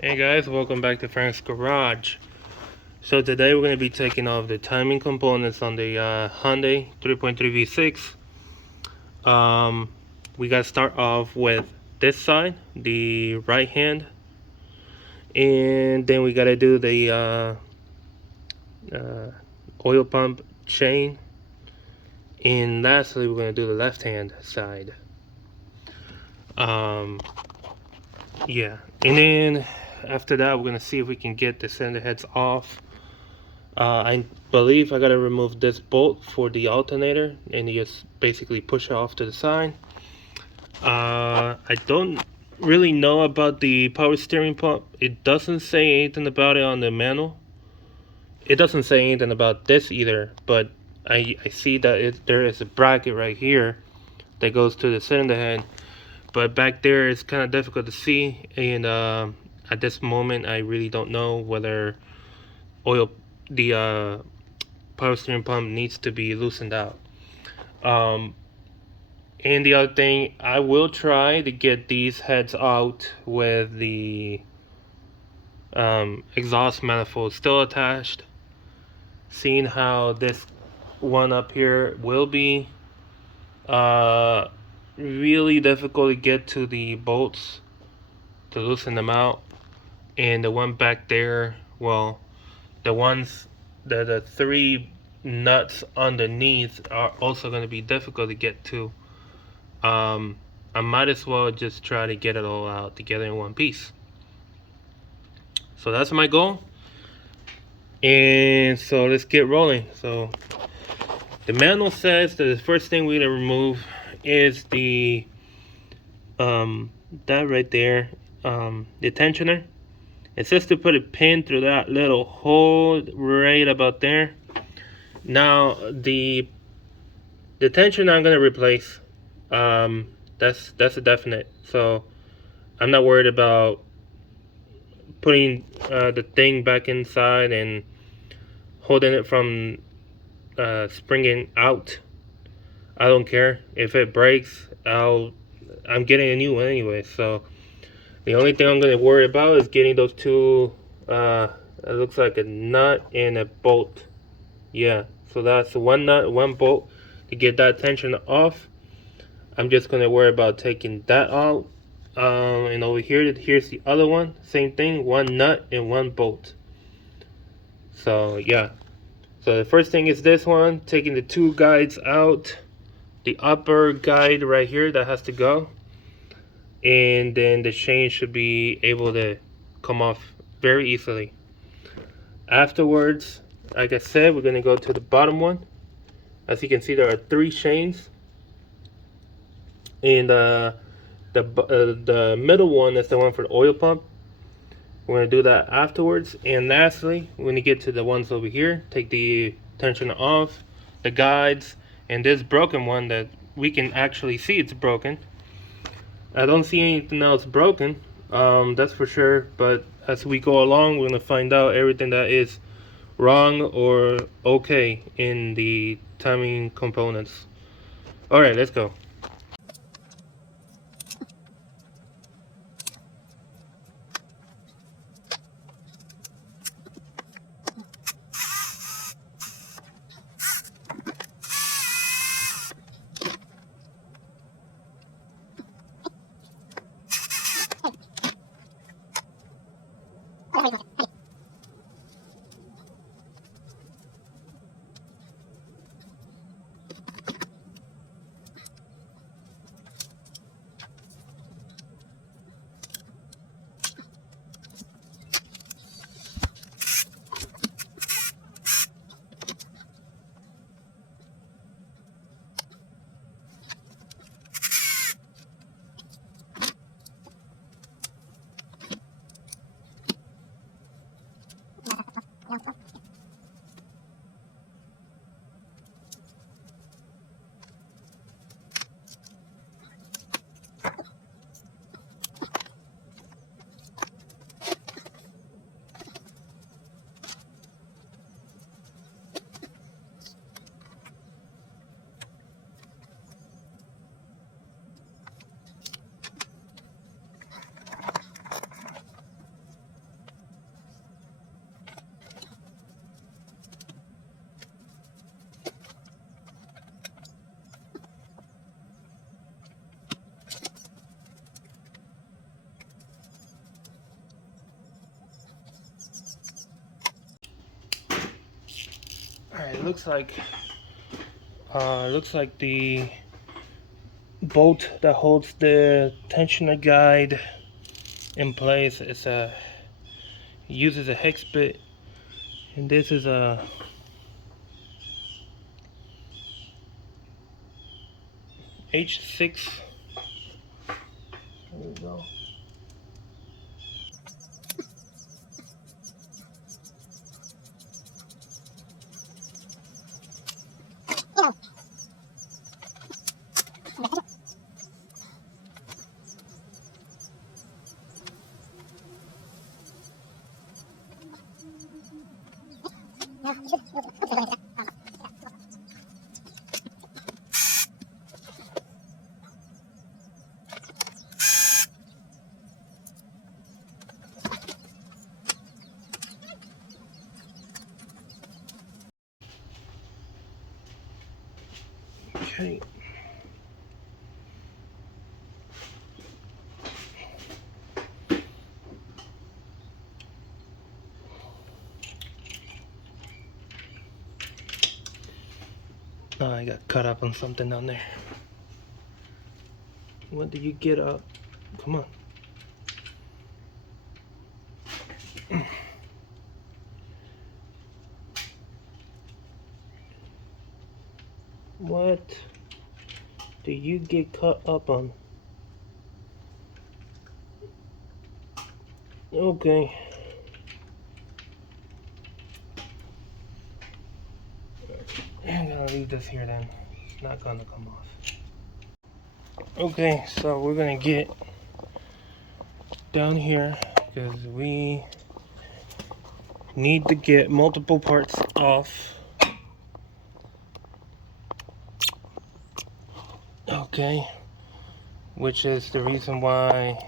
Hey guys, welcome back to Frank's Garage. So today we're going to be taking off the timing components on the Hyundai 3.3 V6. We got to start off with this side, the right hand, and then we got to do the oil pump chain, and lastly we're going to do the left hand side. Yeah, and then after that we're going to see if we can get the cylinder heads off. I believe I gotta remove this bolt for the alternator and you just basically push it off to the side. I don't really know about the power steering pump. It doesn't say anything about it on the manual. It doesn't say anything about this either, but I see that there is a bracket right here that goes to the cylinder head, but back there it's kind of difficult to see, and at this moment I really don't know whether oil the power steering pump needs to be loosened out. Um, and the other thing, I will try to get these heads out with the exhaust manifold still attached. Seeing how this one up here will be really difficult to get to the bolts to loosen them out. And the one back there, well, the three nuts underneath are also going to be difficult to get to. I might as well just try to get it all out together in one piece. So that's my goal. And so let's get rolling. So the manual says that the first thing we're gonna remove is the that right there, the tensioner. It says to put a pin through that little hole right about there. Now the tensioner I'm gonna replace. That's a definite. So I'm not worried about putting the thing back inside and holding it from springing out. I don't care if it breaks. I'm getting a new one anyway. So the only thing I'm gonna worry about is getting those two. It looks like a nut and a bolt. Yeah. So that's one nut, one bolt to get that tension off. I'm just gonna worry about taking that out. And over here, here's the other one. Same thing, one nut and one bolt. So yeah. So the first thing is this one, taking the two guides out. The upper guide right here that has to go. And then the chain should be able to come off very easily. Afterwards, like I said, we're gonna go to the bottom one. As you can see, there are three chains. And the middle one is the one for the oil pump. We're going to do that afterwards. And lastly, when you get to the ones over here, take the tensioner off, the guides, and this broken one that we can actually see it's broken. I don't see anything else broken, that's for sure, but as we go along we're going to find out everything that is wrong or okay in the timing components. Alright, let's go. it looks like the bolt that holds the tensioner guide in place is uses a hex bit, and this is a H6. There we go. Okay. Oh, I got caught up on something down there. When do you get up? Come on. What do you get caught up on? Okay. I'm gonna leave this here then. It's not gonna come off. Okay, so we're gonna get down here because we need to get multiple parts off. Okay, which is the reason why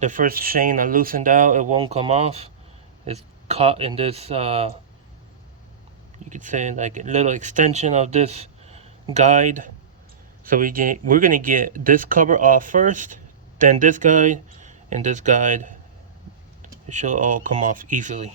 the first chain I loosened out, it won't come off. It's caught in this you could say like a little extension of this guide. So we're gonna get this cover off first, then this guide, and this guide. It should all come off easily.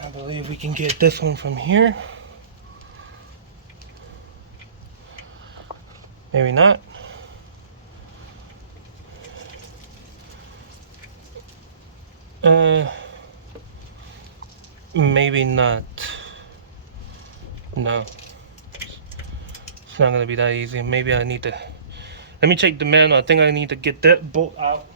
I believe we can get this one from here. Maybe not. Maybe not. No. It's not gonna be that easy. Maybe I need to... Let me check the manual. I think I need to get that bolt out.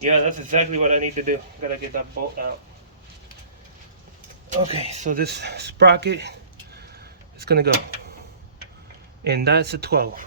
Yeah, that's exactly what I need to do. Gotta get that bolt out. Okay, so this sprocket is gonna go. And that's a 12.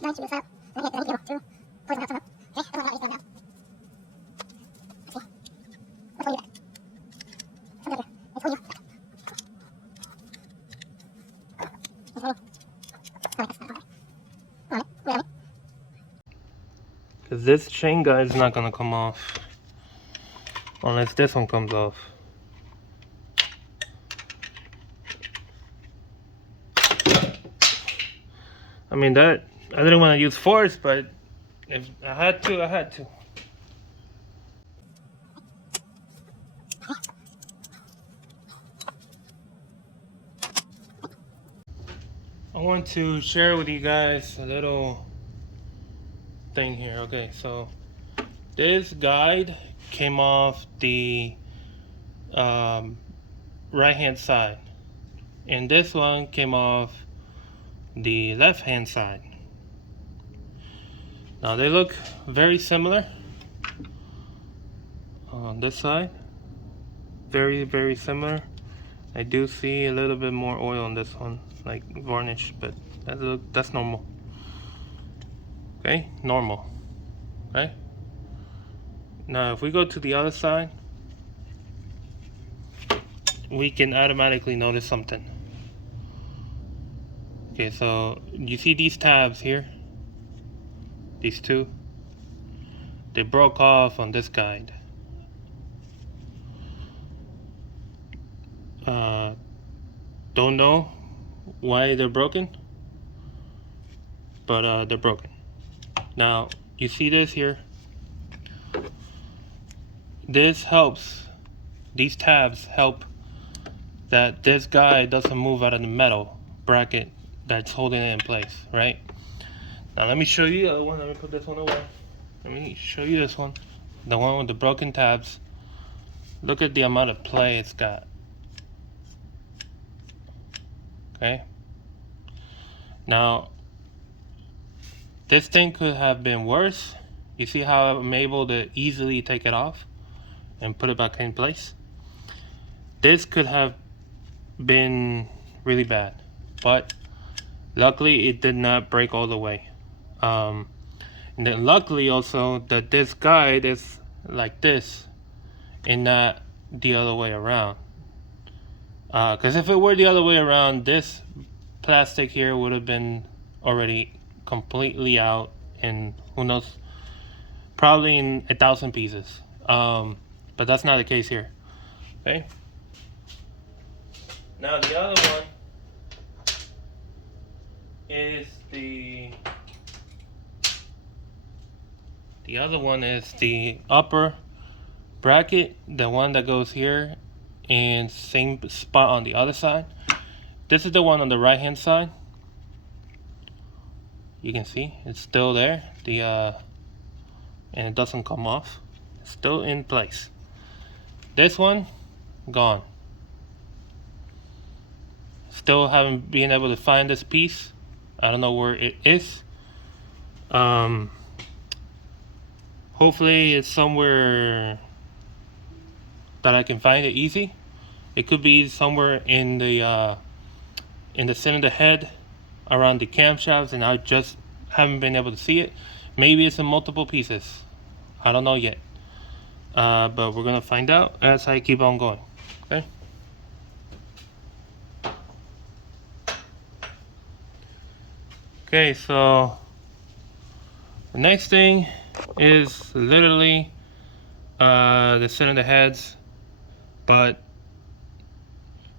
Because this chain guy is not gonna come off unless this one comes off. I mean, that I didn't want to use force, but if I had to, I had to. I want to share with you guys a little thing here. Okay, so this guide came off the right hand side, and this one came off the left hand side. Now they look very similar on this side, very similar. I do see a little bit more oil on this one, like varnish, but that's normal. Okay, normal. Okay, now if we go to the other side, we can automatically notice something. Okay, so you see these tabs here, these two, they broke off on this guide. Don't know why they're broken, but they're broken. Now you see this here, this helps, these tabs help that this guide doesn't move out of the metal bracket that's holding it in place, right? Now let me show you the other one. Let me put this one away. Let me show you this one, the one with the broken tabs. Look at the amount of play it's got. Okay, now this thing could have been worse. You see how I'm able to easily take it off and put it back in place? This could have been really bad, but luckily it did not break all the way. And then luckily also that this guide is like this and not the other way around. Because if it were the other way around, this plastic here would have been already completely out, and who knows, probably in 1,000 pieces. But that's not the case here. Okay. Now the other one is the upper bracket, the one that goes here, and same spot on the other side. This is the one on the right hand side. You can see it's still there, and it doesn't come off. It's still in place. This one gone. Still haven't been able to find this piece. I don't know where it is. Hopefully it's somewhere that I can find it easy. It could be somewhere in the cylinder head around the camshafts, and I just haven't been able to see it. Maybe it's in multiple pieces. I don't know yet. But we're gonna find out as I keep on going. Okay. Okay, so the next thing is literally the cylinder heads, but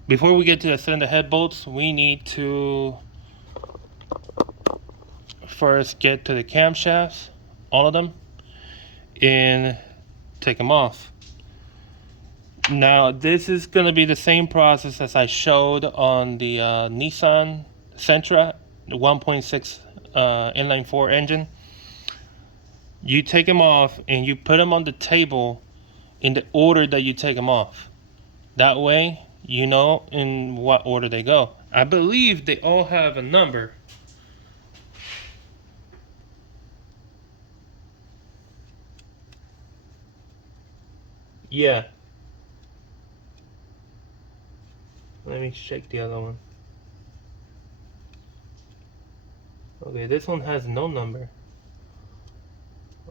before we get to the cylinder head bolts, we need to first get to the camshafts, all of them, and take them off. Now this is going to be the same process as I showed on the Nissan Sentra, the 1.6 inline 4 engine. You take them off and you put them on the table in the order that you take them off. That way you know in what order they go. I believe they all have a number. Yeah. Let me check the other one. Okay, this one has no number.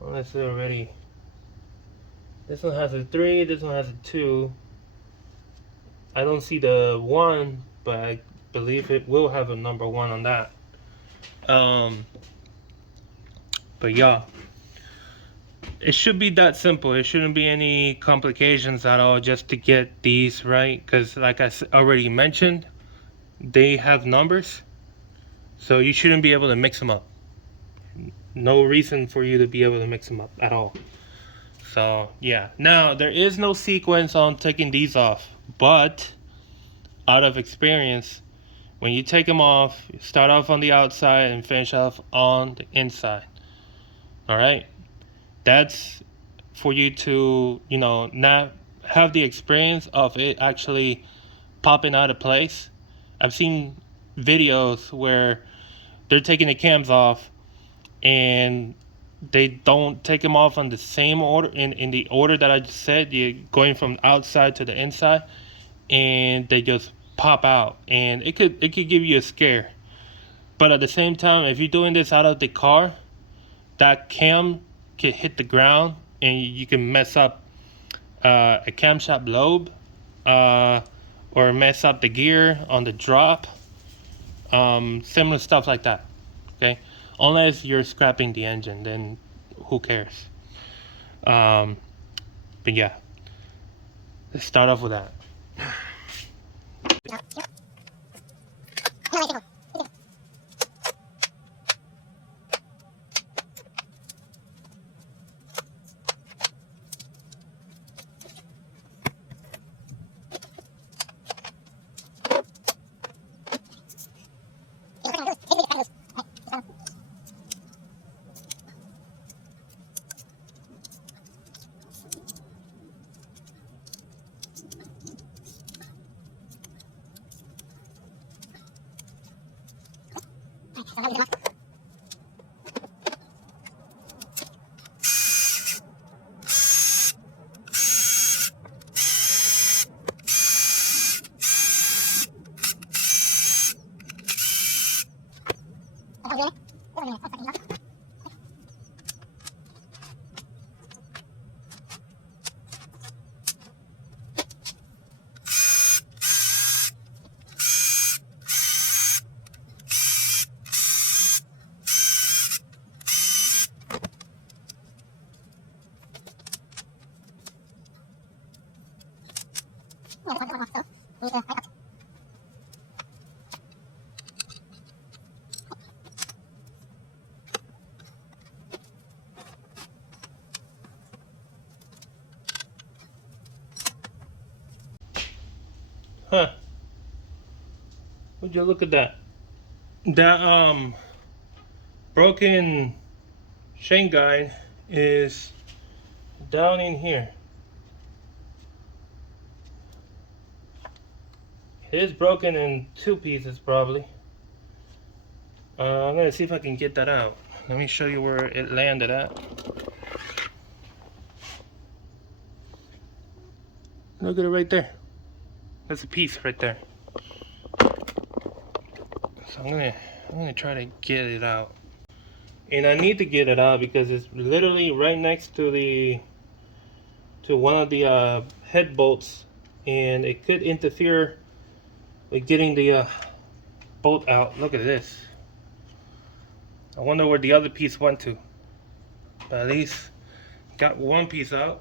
Unless it already. This one has a 3, this one has a 2. I don't see the 1, but I believe it will have a number 1 on that. But yeah, it should be that simple. It shouldn't be any complications at all just to get these right, because like I already mentioned, they have numbers, so you shouldn't be able to mix them up. No reason for you to be able to mix them up at all. So yeah, now there is no sequence on taking these off, but out of experience, when you take them off, you start off on the outside and finish off on the inside. All right, that's for you to, you know, not have the experience of it actually popping out of place. I've seen videos where they're taking the cams off and they don't take them off on the same order, in the order that I just said. You're going from outside to the inside, and they just pop out, and it could give you a scare. But at the same time, if you're doing this out of the car, that cam can hit the ground and you can mess up a camshaft lobe, or mess up the gear on the drop, similar stuff like that. Okay, unless you're scrapping the engine, then who cares? But yeah, let's start off with that. Huh? Would you look at that? That broken shank guide is down in here. It is broken in 2 pieces probably. I'm gonna see if I can get that out. Let me show you where it landed at. Look at it right there. That's a piece right there. So I'm gonna try to get it out. And I need to get it out because it's literally right next to one of the head bolts, and it could interfere with getting the bolt out. Look at this. I wonder where the other piece went to. But at least got one piece out.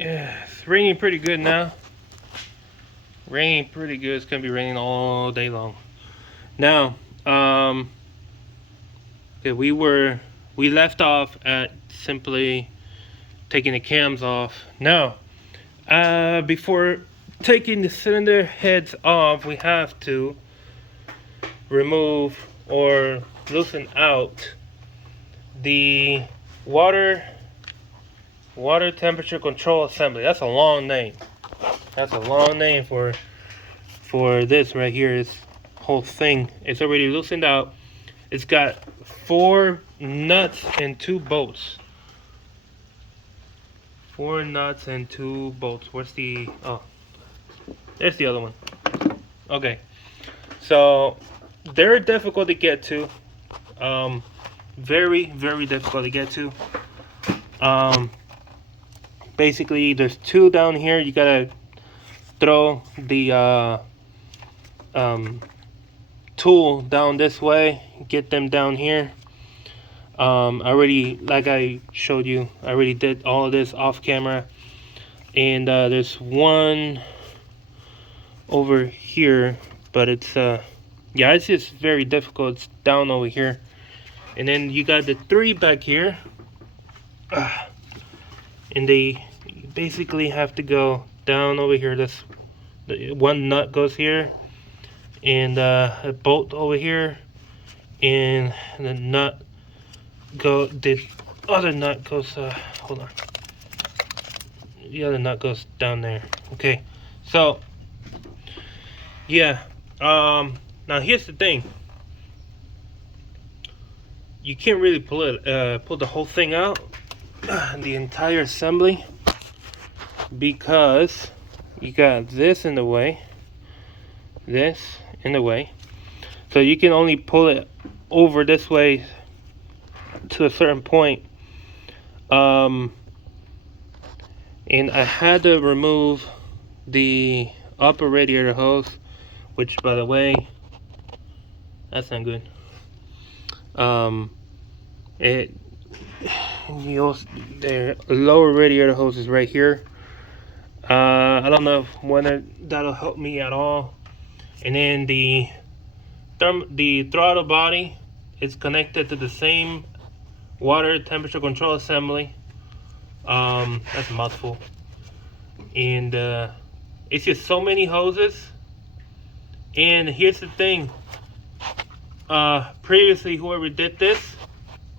Yeah, it's raining pretty good now. Raining pretty good. It's gonna be raining all day long. Now, okay, we left off at simply taking the cams off. Now, before taking the cylinder heads off, we have to remove or loosen out the water temperature control assembly. That's a long name. That's a long name for this right here. This whole thing. It's already loosened out. It's got 4 nuts and 2 bolts. 4 nuts and 2 bolts. Where's the... oh, there's the other one. Okay. So, they're difficult to get to. Very, very difficult to get to. Basically, there's 2 down here. You gotta throw the tool down this way. Get them down here. Already, like I showed you, I already did all of this off camera. And there's one over here, but it's yeah, it's just very difficult. It's down over here. And then you got the 3 back here, and they basically have to go down over here. This one nut goes here, and a bolt over here, and the other nut goes hold on, the other nut goes down there. Okay, so yeah, now here's the thing. You can't really pull the whole thing out, the entire assembly, because you got this in the way, so you can only pull it over this way to a certain point. And I had to remove the upper radiator hose, which, by the way, that's not good. The lower radiator hose is right here. I don't know whether that'll help me at all. And then the throttle body is connected to the same water temperature control assembly. That's a mouthful. And it's just so many hoses. And here's the thing. Previously, whoever did this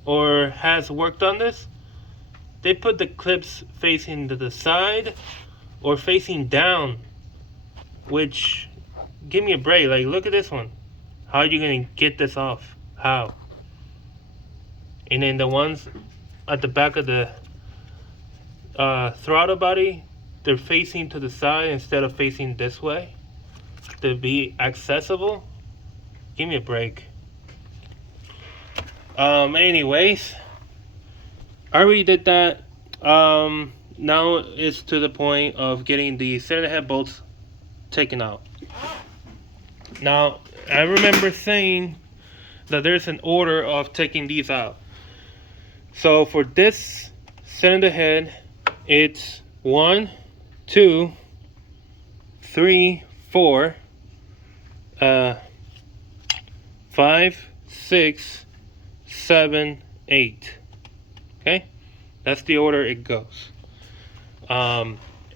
or has worked on this, they put the clips facing to the side or facing down, which, give me a break. Like, look at this one. How are you gonna get this off? How? And then the ones at the back of the throttle body, they're facing to the side instead of facing this way to be accessible. Give me a break. Anyways, I already did that. Now it's to the point of getting the cylinder head bolts taken out. Now, I remember saying that there's an order of taking these out. So for this cylinder head, it's 1, 2, 3, 4, 5, 6, 7, 8. Okay, that's the order it goes.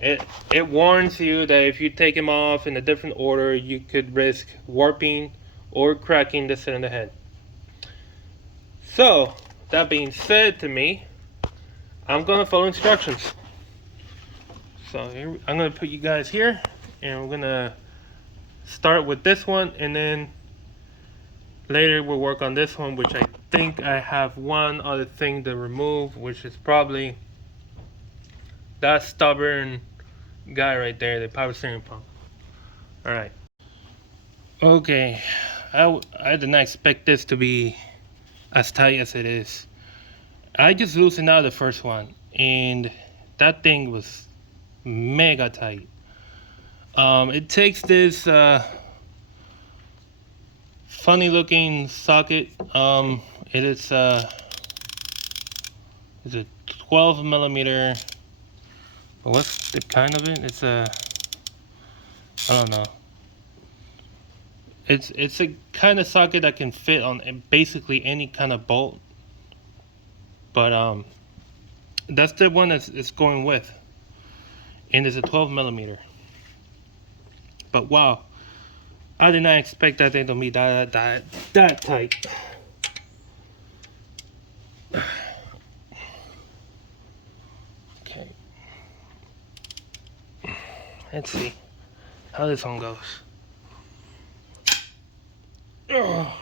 It warns you that if you take them off in a different order, you could risk warping or cracking the cylinder head. So that being said, to me, I'm gonna follow instructions. So here, I'm gonna put you guys here, and we're gonna start with this one, and then later we'll work on this one, which I think I have one other thing to remove, which is probably that stubborn guy right there, the power steering pump. Alright. Okay, I did not expect this to be as tight as it is. I just loosened out the first one, and that thing was mega tight. It takes this funny looking socket. It is it's a 12 millimeter But what's the kind of it? It's a, I don't know. It's a kind of socket that can fit on basically any kind of bolt. But that's the one it's going with, and it's a 12mm. But wow, I did not expect that thing to be that tight. Okay, let's see how this one goes. Oh,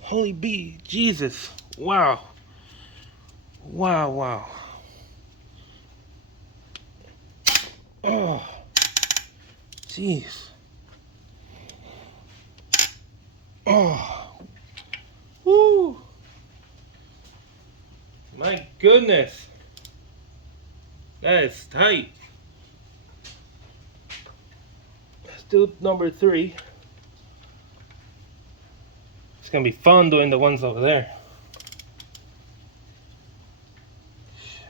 holy bee, Jesus! Wow, wow, wow. Oh, jeez. Oh, woo! My goodness, that is tight. Let's do number 3. It's gonna be fun doing the ones over there.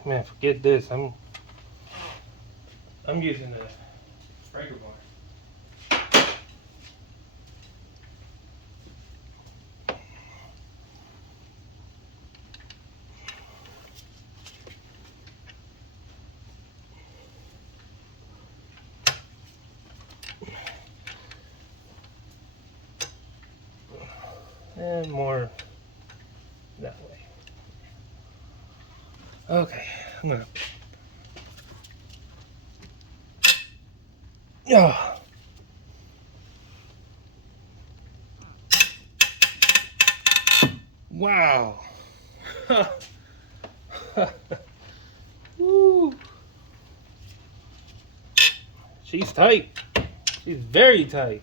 Man, forget this. I'm using a breaker bar. And more that way. Okay, I'm gonna. Yeah. Wow. Woo. She's tight. She's very tight.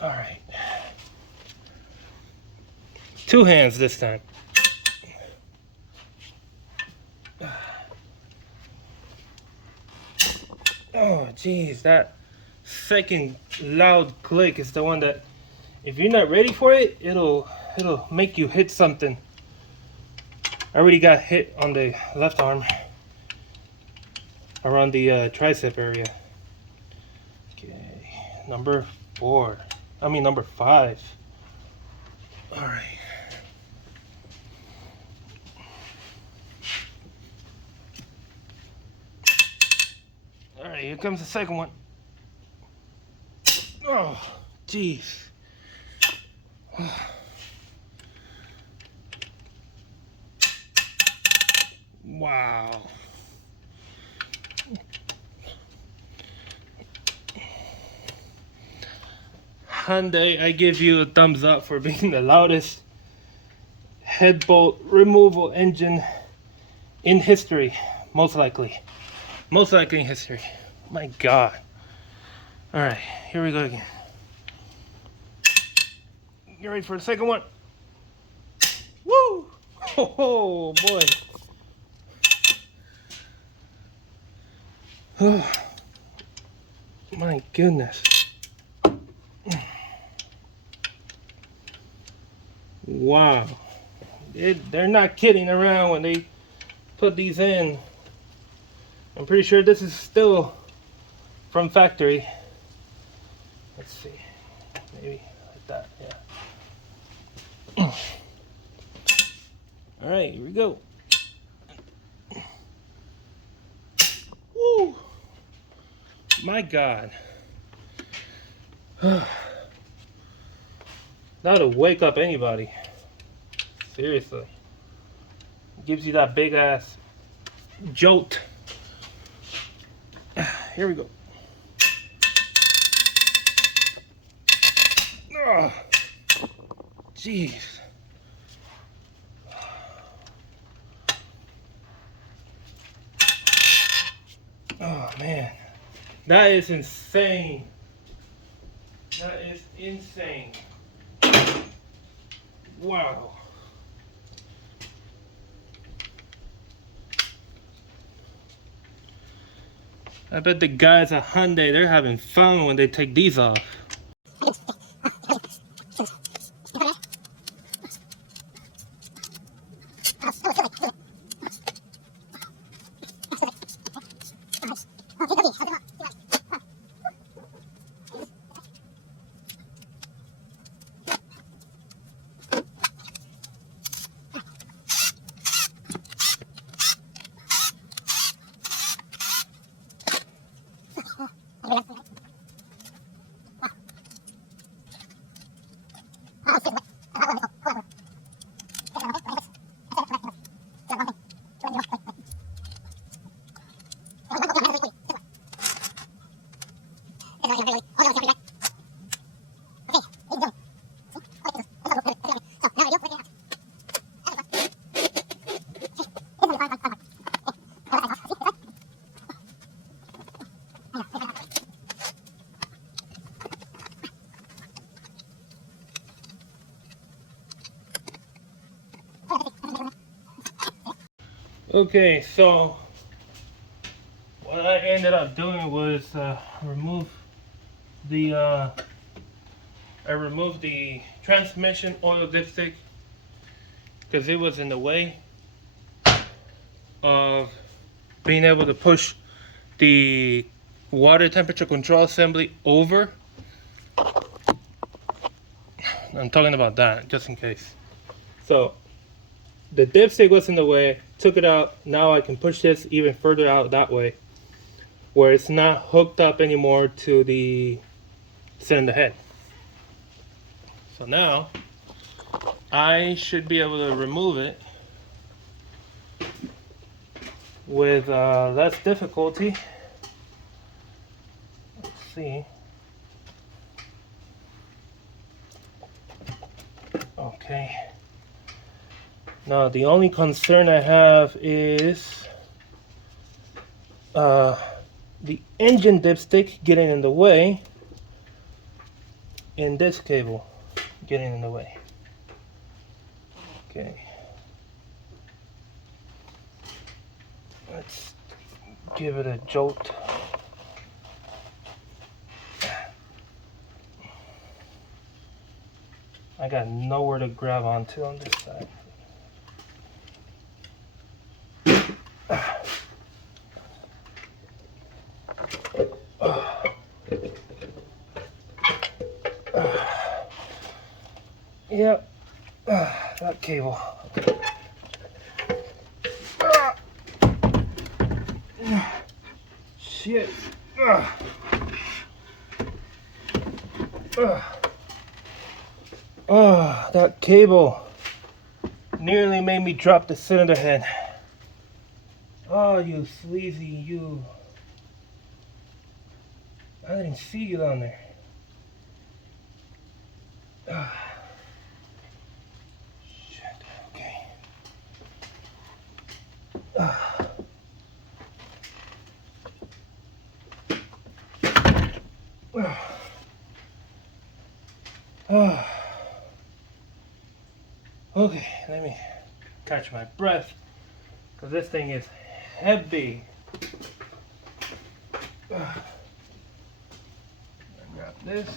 All right. 2 hands this time. Oh, geez, that second loud click is the one that, if you're not ready for it, it'll make you hit something. I already got hit on the left arm, around the tricep area. Okay, number 5. All right. All right, here comes the second one. Oh, jeez. Wow. Hyundai, I give you a thumbs up for being the loudest head bolt removal engine in history. Most likely in history. My God. All right, here we go again. Get ready for the second one. Woo! Oh boy. Oh, my goodness. Wow. They're not kidding around when they put these in. I'm pretty sure this is still from factory. Let's see. Maybe like that, yeah. All right, here we go. Woo! My God. That'll wake up anybody. Seriously. It gives you that big ass jolt. Here we go. Oh, jeez. Oh man, that is insane. That is insane. Wow. I bet the guys at Hyundai, they're having fun when they take these off. Okay, so what I ended up doing was remove the I removed the transmission oil dipstick because it was in the way of being able to push the water temperature control assembly over. I'm talking about that just in case. So the dipstick was in the way, took it out. Now I can push this even further out that way where it's not hooked up anymore to the cylinder head. So now I should be able to remove it with less difficulty. Let's see. Okay. Now the only concern I have is the engine dipstick getting in the way and this cable getting in the way. Okay. Let's give it a jolt. I got nowhere to grab onto on this side. Yep, that cable. Shit. Oh, that cable nearly made me drop the cylinder head. Oh, you sleazy, you. I didn't see you down there. Shit, okay. Okay, let me catch my breath because this thing is heavy. I got this.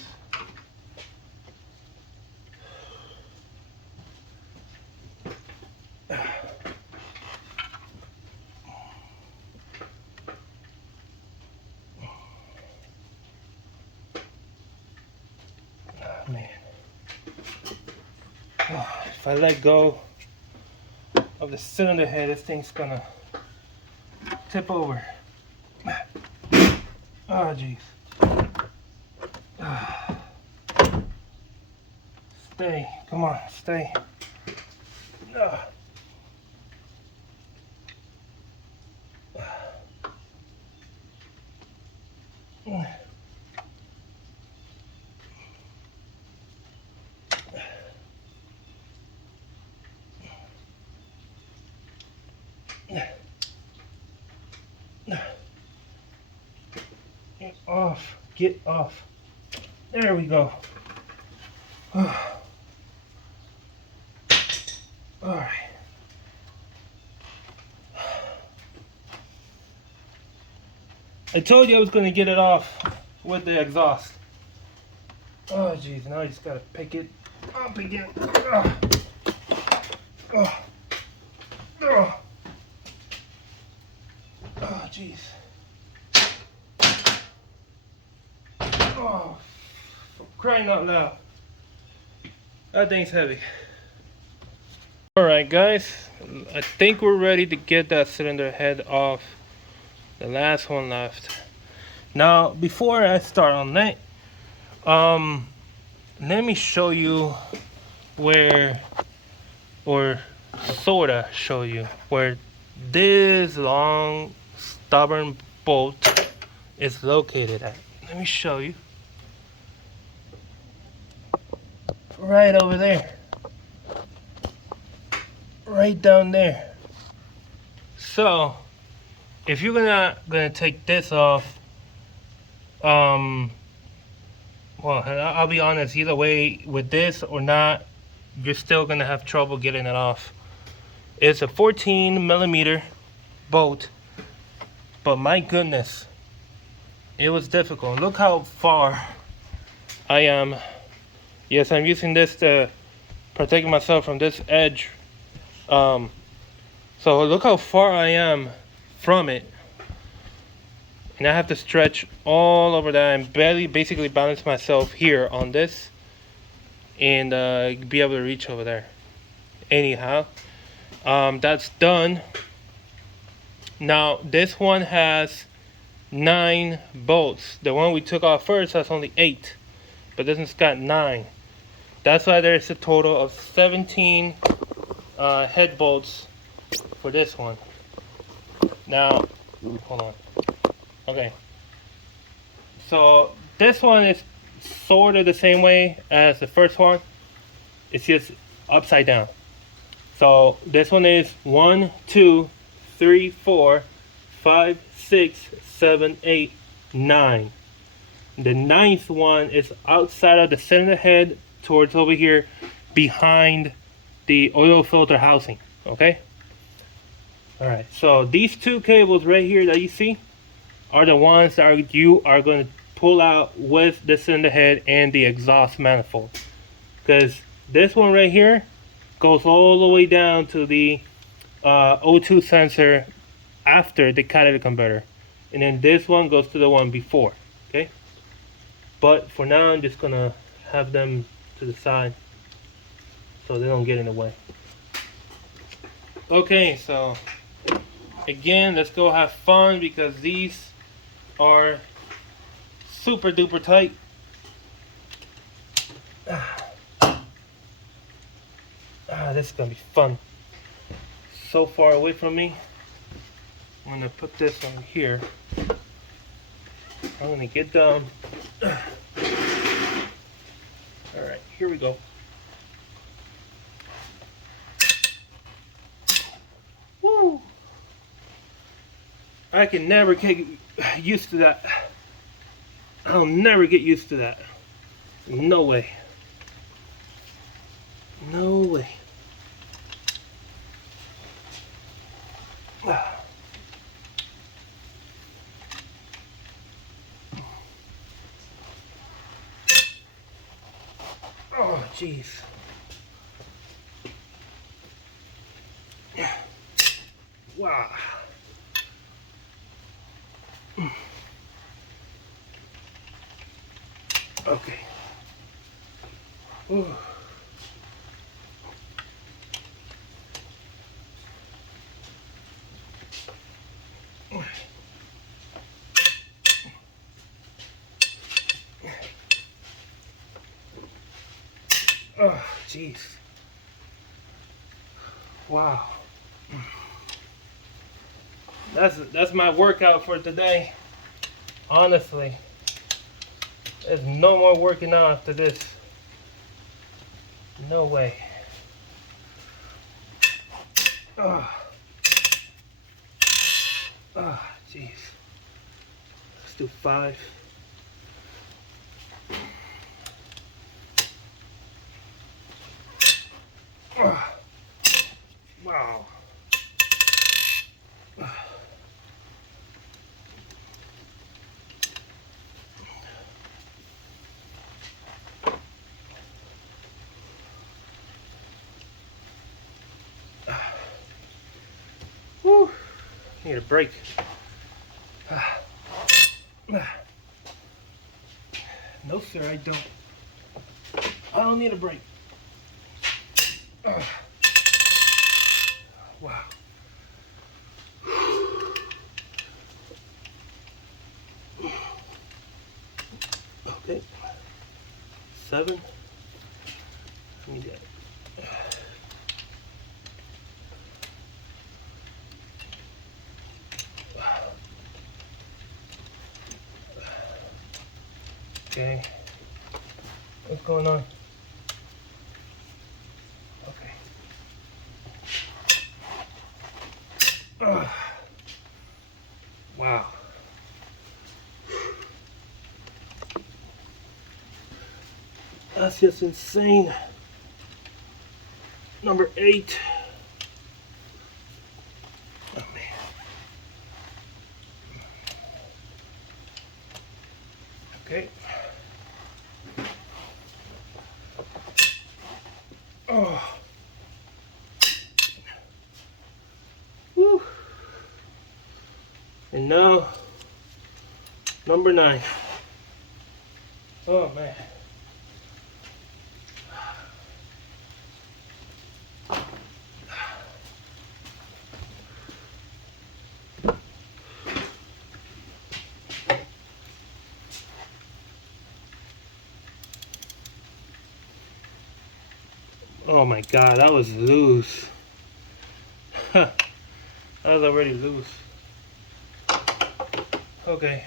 Oh, man. Oh, if I let go of the cylinder head, this thing's gonna tip over. Oh, jeez. Stay. Come on, stay. Get off. Get off. There we go. Alright. I told you I was going to get it off with the exhaust. Oh jeez, now I just gotta pick it up again. Oh jeez. Oh, for crying out loud. That thing's heavy. Alright guys, I think we're ready to get that cylinder head off. The last one left. Now, before I start on that, let me show you where, or sorta show you where this long stubborn bolt is located at. Let me show you. Right over there. Right down there. So if you're gonna take this off, well, I'll be honest, either way, with this or not, you're still gonna have trouble getting it off. It's a 14mm bolt, but my goodness, it was difficult. Look how far I am. Yes, I'm using this to protect myself from this edge. So look how far I am from it. And I have to stretch all over that and basically balance myself here on this and be able to reach over there. Anyhow, that's done. Now this one has 9 bolts. The one we took off first has only 8, but this one's got 9. That's why there's a total of 17 head bolts for this one. Now, hold on. Okay, so this one is sort of the same way as the first one. It's just upside down. So this one is 1, 2, 3, 4, 5, 6, 7, 8, 9. The 9th one is outside of the center of the head, towards over here, behind the oil filter housing. Okay. All right. So these 2 cables right here that you see are the ones that you are going to pull out with the cylinder head and the exhaust manifold, because this one right here goes all the way down to the O2 sensor after the catalytic converter, and then this one goes to the one before. Okay, but for now I'm just gonna have them to the side so they don't get in the way. Okay, so again, let's go have fun, because these are super duper tight. This is gonna be fun. So far away from me. I'm gonna put this on here. I'm gonna get down. Alright, here we go. Woo! I can never get used to that. I'll never get used to that. No way. No way. Oh, jeez. Wow. Okay. Ooh. Oh, jeez. Wow. That's my workout for today. Honestly. There's no more working out after this. No way. Oh. Oh, jeez. Let's do 5. Oh. Wow. Whew. Need a break. No, sir, I don't. I don't need a break. Wow. Okay. 7. Let me get it. Okay. What's going on? Okay. Wow. That's just insane. Number 8. Oh man. Okay. Oh. Woo. And now, number 9. Oh man. Oh my god, that was loose. That was already loose. Okay.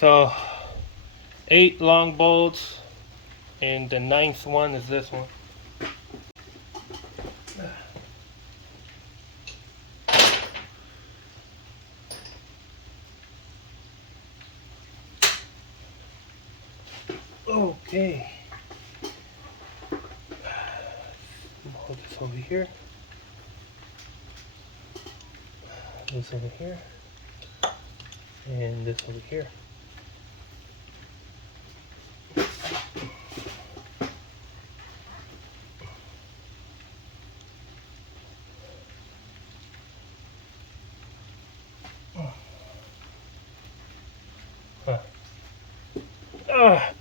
So 8 long bolts, and the 9th one is this one. Okay. Hold this over here. This over here. And this over here.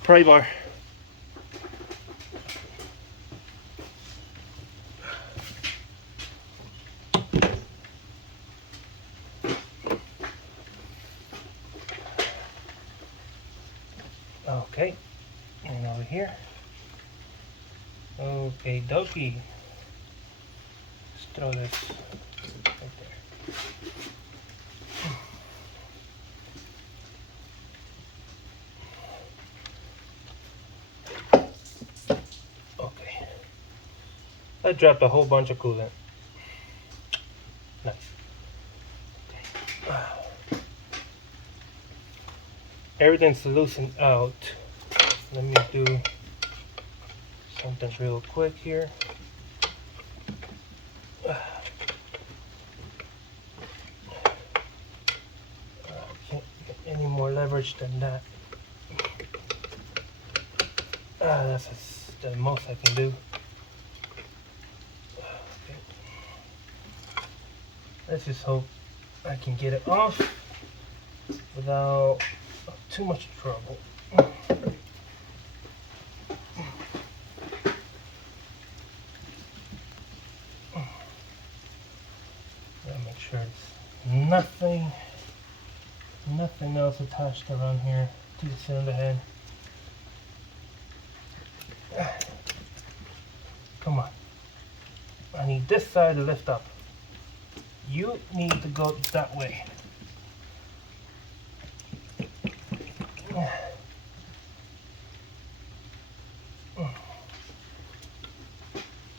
Pry bar. Okay, and over here. Okay, dokie. Let's throw this right there. Okay. I dropped a whole bunch of coolant. Nice. Okay. Everything's loosened out. Let me do something real quick here. Can't get any more leverage than that. That's the most I can do. Okay. Let's just hope I can get it off without too much trouble. Gotta make sure there's nothing else attached around here to the cylinder head. Come on. I need this side to lift up. You need to go that way.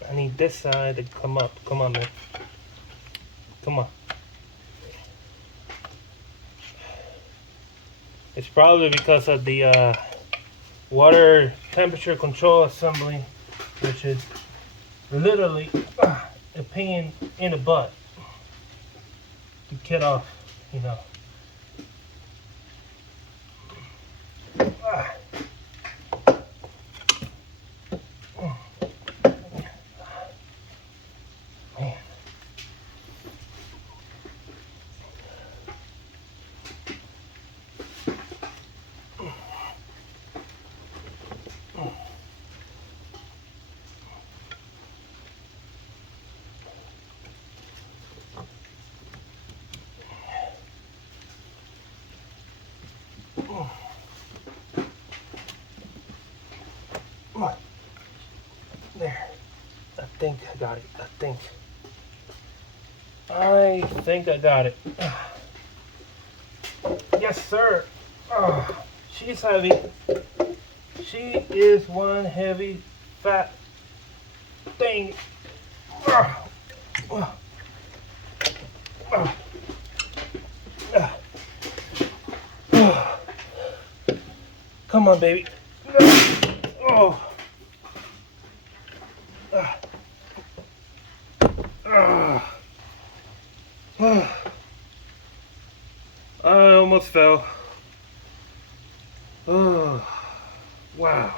I need this side to come up. Come on, man. Come on. It's probably because of the water temperature control assembly, which is literally a pain in the butt to get off, you know. Man. There. I think I got it. I think I got it. Yes, sir. She's heavy. She is one heavy, fat thing. Come on, baby. Oh. I almost fell. Oh, wow.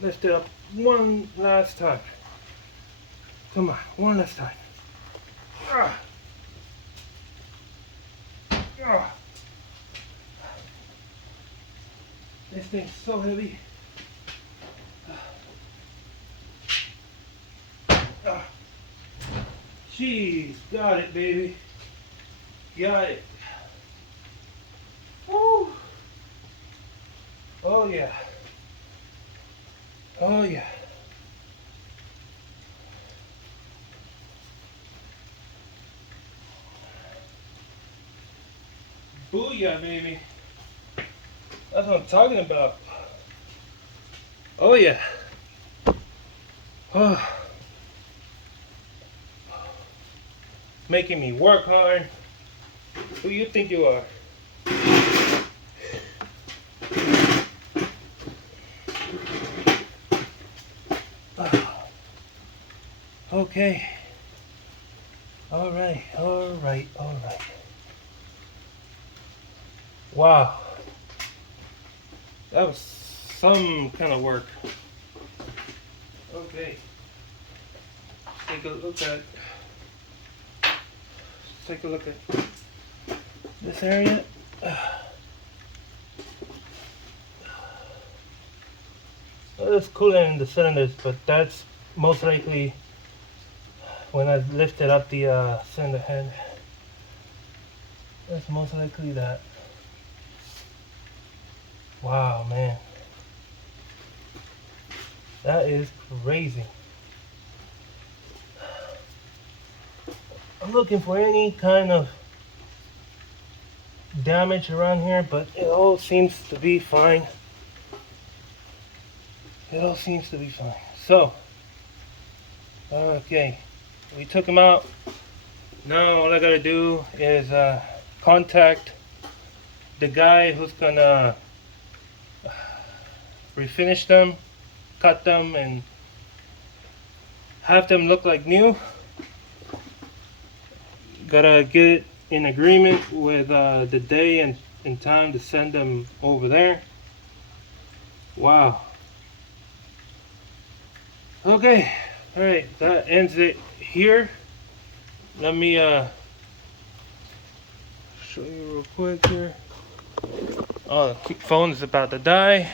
Lift it up one last time. Come on, one last time. This thing's so heavy. Jeez, got it, baby. Got it. Woo. Oh yeah. Oh yeah. Booyah, baby. That's what I'm talking about. Oh yeah. Oh. Making me work hard. Who you think you are? Okay. All right. Wow. That was some kind of work. Okay. Take a look at this area. Well, there's coolant in the cylinders, but that's most likely when I lifted up the cylinder head. That's most likely that. Wow, man. That is crazy. I'm looking for any kind of damage around here, but it all seems to be fine. It all seems to be fine. So, okay, we took him out. Now all I gotta do is contact the guy who's gonna refinish them, cut them, and have them look like new. Gotta get in agreement with the day and time to send them over there. Wow. Okay, all right, that ends it here. Let me show you real quick here. Oh, the phone is about to die,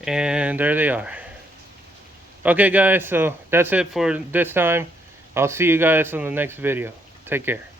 and there they are. Okay guys, so that's it for this time. I'll see you guys in the next video. Take care.